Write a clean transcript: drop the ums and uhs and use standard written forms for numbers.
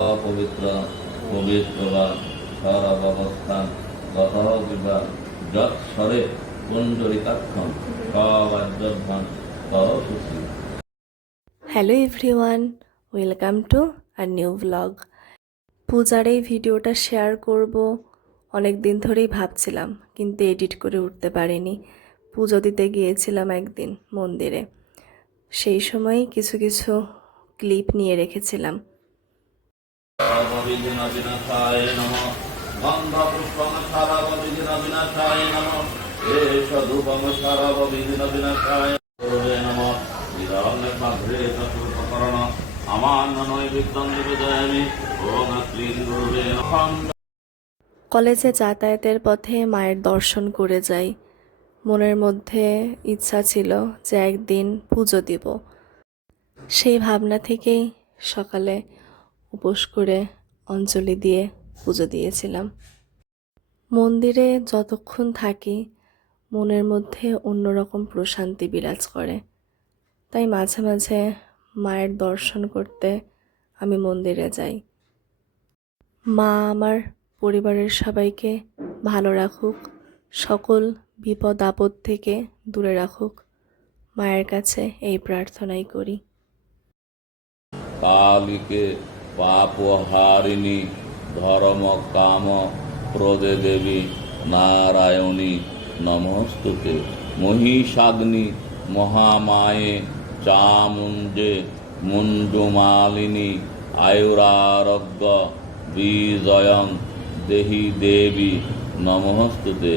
অপবিত্র পবিত্র বা সরবস্থান গত বিবা যৎসরে পুণ্ডরিকাক্ষম সবাদ্যধ্বন তরসুসি। Hello everyone, welcome to our new blog. পূজার এই ভিডিওটা শেয়ার করব অনেক দিন ধরেই ভাবছিলাম, কিন্তু এডিট করে উঠতে পারিনি। পুজো দিতে গিয়েছিলাম একদিন মন্দিরে, সেই সময়ই কিছু কিছু ক্লিপ নিয়ে রেখেছিলাম। সর্ববিঘ্নবিনাশায় নমঃ। গন্ধপুষ্পং সর্ববিঘ্নবিনাশায় নমঃ। এষ ধূপং সর্ববিঘ্নবিনাশায় গুরুবে নমঃ। ইদং সাগ্রে চতুর্পকরণ আমান্য নৈবেদ্যং নিবেদয়ামি। ওম ক্লীং গুরুবে নমঃ। কলেজে যাতায়াতের পথে মায়ের দর্শন করে যাই। মনের মধ্যে ইচ্ছা ছিল যে একদিন পুজো দিব। সেই ভাবনা থেকেই সকালে উপোস করে অঞ্জলি দিয়ে পুজো দিয়েছিলাম। মন্দিরে যতক্ষণ থাকি মনের মধ্যে অন্যরকম প্রশান্তি বিরাজ করে, তাই মাঝে মাঝে মায়ের দর্শন করতে আমি মন্দিরে যাই। মা আমার পরিবারের সবাইকে ভালো রাখুক, সকল বিপদ আপদ থেকে দূরে রাখুক, মায়ের কাছে এই প্রার্থনাই করি। কালিকে পাপহারিণী ধর্ম কাম প্রদে দেবী নারায়ণী নমস্তুতে। মহিষাগ্নি মহামায়ে চামুণ্ডে মুণ্ডমালিনী আয়ুরারোগ্য বিজয়ং দেহি দেবী নমস্তুতে।